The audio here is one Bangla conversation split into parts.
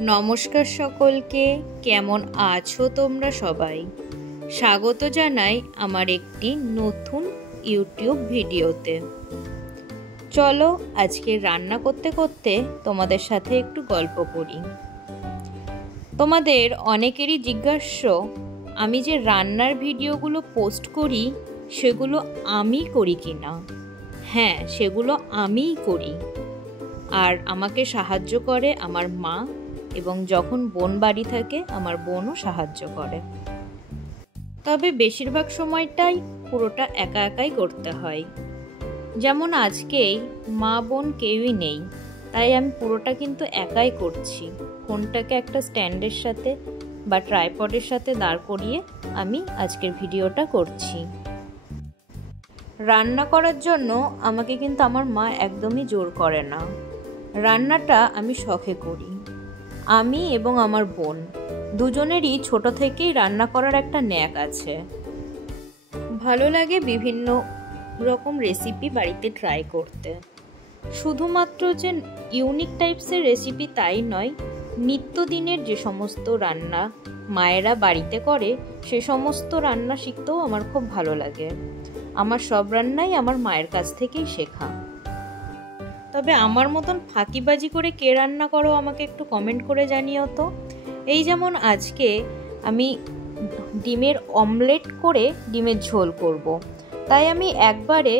নমস্কার সকলকে, কেমন আছো তোমরা সবাই? স্বাগত জানাই আমার একটি নতুন ইউটিউব ভিডিওতে। চলো আজকে রান্না করতে করতে তোমাদের সাথে একটু গল্প করি। তোমাদের অনেকেরই জিজ্ঞাস্য, আমি যে রান্নার ভিডিওগুলো পোস্ট করি সেগুলো আমি করি কিনা। হ্যাঁ, সেগুলো আমিই করি, আর আমাকে সাহায্য করে আমার মা, এবং যখন বোন বাড়ি থাকে আমার বোনও সাহায্য করে। তবে বেশিরভাগ সময়টাই পুরোটা একা একাই করতে হয়। যেমন আজকেই মা বোন কেউই নেই, তাই আমি পুরোটা কিন্তু একাই করছি। ফোনটাকে একটা স্ট্যান্ডের সাথে বা ট্রাইপডের সাথে দাঁড় করিয়ে আমি আজকের ভিডিওটা করছি। রান্না করার জন্য আমাকে কিন্তু আমার মা একদমই জোর করে না। রান্নাটা আমি শখে করি। আমি এবং আমার বোন দুজনেরই ছোট থেকেই রান্না করার একটা ন্যাক আছে। ভালো লাগে বিভিন্ন রকম রেসিপি বাড়িতে ট্রাই করতে। শুধুমাত্র যে ইউনিক টাইপসের রেসিপি তাই নয়, নিত্যদিনের যে সমস্ত রান্না মায়েরা বাড়িতে করে সে সমস্ত রান্না শিখতেও আমার খুব ভালো লাগে। আমার সব রান্নাই আমার মায়ের কাছ থেকেই শেখা। তবে আমার মতন ফাঁকিবাজি করে কে রান্না করো আমাকে একটু কমেন্ট করে জানিও তো। এই যেমন আজকে আমি ডিমের অমলেট করে ডিমের ঝোল করব। তাই আমি একবারে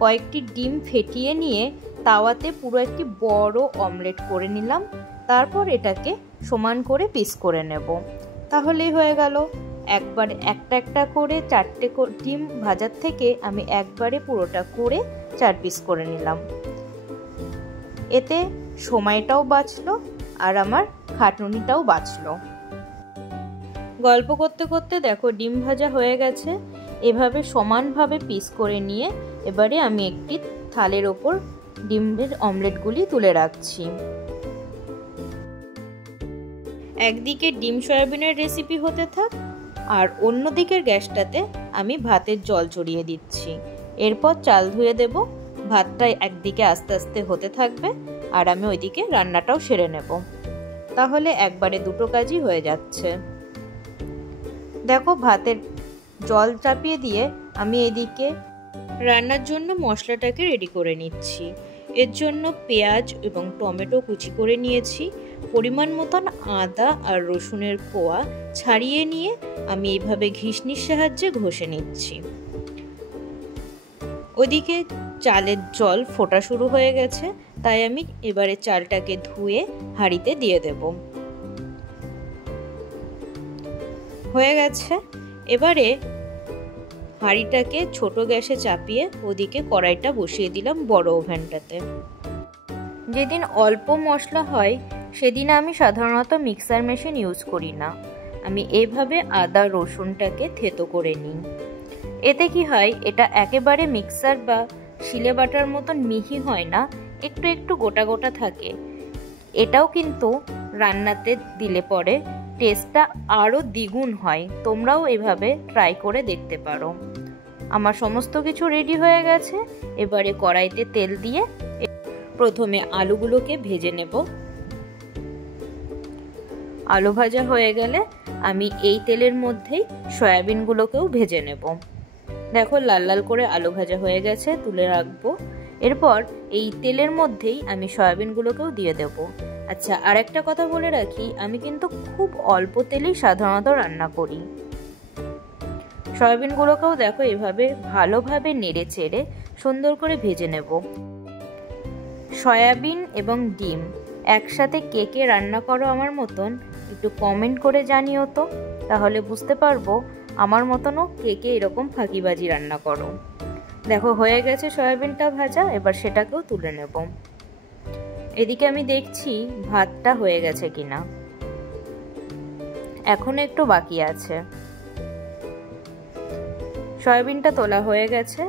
কয়েকটি ডিম ফেটিয়ে নিয়ে তাওয়াতে পুরো একটি বড় অমলেট করে নিলাম। তারপর এটাকে সমান করে পিস করে নেব। তাহলেই হয়ে গেল। একবার একটা একটা করে 4টে ডিম ভাজার থেকে আমি একবারে পুরোটা করে 4 পিস করে নিলাম। এতে সময়টাও বাঁচলো আর আমার খাটুনিটাও বাঁচলো। গল্প করতে করতে দেখো ডিম ভাজা হয়ে গেছে। এভাবে সমানভাবে পিস করে নিয়ে এবারে আমি একটি থালের ওপর ডিমের অমলেটগুলি তুলে রাখছি। একদিকে ডিম সয়াবিনের রেসিপি হতে থাক, আর অন্য দিকের গ্যাসটাতে আমি ভাতের জল চড়িয়ে দিচ্ছি। এরপর চাল ধুয়ে দেব। ভাতটা একদিকে আস্তে আস্তে হতে থাকবে আর আমি ওইদিকে রান্নাটাও সেরে নেব। তাহলে একবারে দুটো কাজই হয়ে যাচ্ছে। দেখো ভাতের জল চাপিয়ে দিয়ে আমি এদিকে রান্নার জন্য মশলাটাকে রেডি করে নিচ্ছি। এর জন্য পেঁয়াজ এবং টমেটো কুচি করে নিয়েছি। পরিমাণ মতন আদা আর রসুনের কোয়া ছাড়িয়ে নিয়ে আমি এইভাবে ঘিসনির সাহায্যে ঘষে নিচ্ছি। ওদিকে চালের জল ফোটা শুরু হয়ে গেছে, তাই আমি এবারে চালটাকে ধুয়ে হাঁড়িতে দিয়ে দেব। হয়ে গেছে। এবারে হাঁড়িটাকে ছোট গ্যাসে চাপিয়ে ওদিকে কড়াইটা বসিয়ে দিলাম বড় ওভেনটাতে। যেদিন অল্প মশলা হয় সেদিন আমি সাধারণত মিক্সার মেশিন ইউজ করি না। আমি এইভাবে আদা রসুনটাকে থেতো করে নিই। এতে কি হয়, এটা একেবারে মিক্সার বা শিলে বাটার মতন মিহি হয় না, একটু একটু গোটা গোটা থাকে। এটাও কিন্তু রান্নাতে দিলে পরে টেস্টটা আরও দ্বিগুণ হয়। তোমরাও এভাবে ট্রাই করে দেখতে পারো। আমার সমস্ত কিছু রেডি হয়ে গেছে। এবারে কড়াইতে তেল দিয়ে প্রথমে আলুগুলোকে ভেজে নেব। আলু ভাজা হয়ে গেলে আমি এই তেলের মধ্যেই সয়াবিনগুলোকেও ভেজে নেব। দেখো লাল লাল করে আলু ভাজা হয়ে গেছে, তুলে রাখবো। এরপর এই তেলের মধ্যেই আমি সয়াবিনগুলোকেও দিয়ে দেব। আচ্ছা, আর একটা কথা বলে রাখি, আমি কিন্তু খুব অল্প তেলেই সাধারণত রান্না করি। সয়াবিনগুলোকেও দেখো এভাবে ভালোভাবে নেড়ে চেড়ে সুন্দর করে ভেজে নেব। সয়াবিন এবং ডিম একসাথে কে কে রান্না করো আমার মতন একটু কমেন্ট করে জানিও তো, তাহলে বুঝতে পারবো আমার মতনও কে কে এরকম ফাঁকিবাজি রান্না করো। দেখো হয়ে গেছে সয়াবিনটা ভাজা, এবার সেটাকেও তুলে নেব। এদিকে আমি দেখছি ভাতটা হয়ে গেছে কিনা, এখন একটু বাকি আছে। সয়াবিনটা তোলা হয়ে গেছে।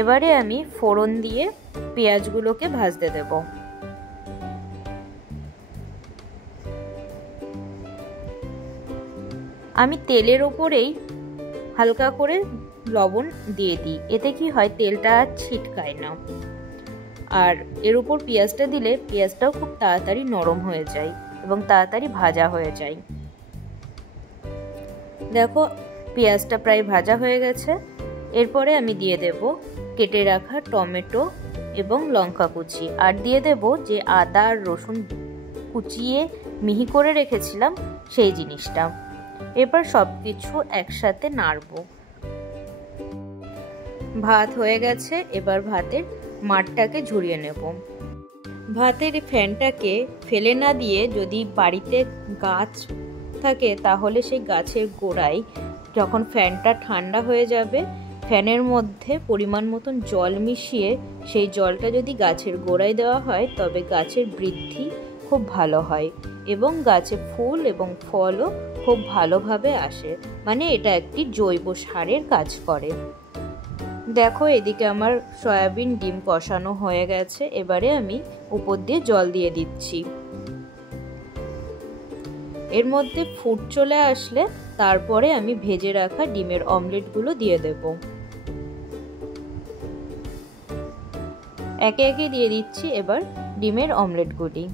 এবারে আমি ফোড়ন দিয়ে পেঁয়াজগুলোকে ভাজতে দেব। আমি তেলের ওপরেই হালকা করে লবণ দিয়ে দিই। এতে কি হয়, তেলটা আর ছিটকায় না। আর এর উপর পেঁয়াজটা দিলে পেঁয়াজটাও খুব তাড়াতাড়ি নরম হয়ে যায় এবং তাড়াতাড়ি ভাজা হয়ে যায়। দেখো পেঁয়াজটা প্রায় ভাজা হয়ে গেছে। এরপরে আমি দিয়ে দেব কেটে রাখা টমেটো এবং লঙ্কা কুচি, আর দিয়ে দেব যে আদা আর রসুন কুচিয়ে মিহি করে রেখেছিলাম সেই জিনিসটা। এবার সব কিছু একসাথে নাড়ব। ভাত হয়ে গেছে, এবার ভাতের মাঠটাকে ঝরিয়ে নেব। ভাতের ফ্যানটাকে ফেলে না দিয়ে যদি বাড়িতে গাছ থাকে তাহলে সেই গাছের গোড়ায় যখন ফ্যানটা ঠান্ডা হয়ে যাবে ফ্যানের মধ্যে পরিমাণ মতন জল মিশিয়ে সেই জলটা যদি গাছের গোড়ায় দেওয়া হয় তবে গাছের বৃদ্ধি খুব ভালো হয় এবং গাছে ফুল এবং ফলও খুব ভালোভাবে আসে। মানে এটা একটি জৈব সারের কাজ করে। দেখো এদিকে আমার সয়াবিন ডিম কষানো হয়ে গেছে। এবারে আমি উপর দিয়ে জল দিয়ে দিচ্ছি। এর মধ্যে ফুট চলে আসলে তারপরে আমি ভেজে রাখা ডিমের অমলেটগুলো দিয়ে দেব। একে একে দিয়ে দিচ্ছি এবার ডিমের অমলেটগুলি।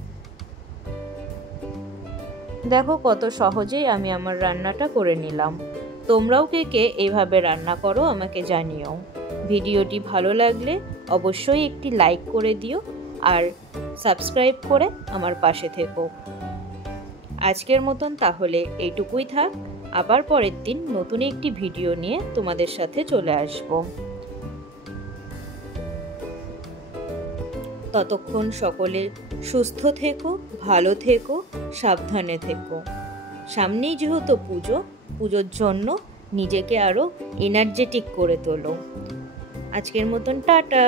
দেখো কত সহজেই আমি আমার রান্নাটা করে নিলাম। তোমরাও কে কে এইভাবে রান্না করো আমাকে জানিও। ভিডিওটি ভালো লাগলে অবশ্যই একটি লাইক করে দিও আর সাবস্ক্রাইব করে আমার পাশে থেকো। আজকের মতন তাহলে এইটুকুই থাক। আবার পরের দিন নতুন একটি ভিডিও নিয়ে তোমাদের সাথে চলে আসব। ততক্ষণ সকলে সুস্থ থেকো, ভালো থেকো, সাবধানে থেকো। সামনেই যেহেতু পুজোর জন্য নিজেকে আরো এনার্জেটিক করে তোলো। আজকের মতন টাটা।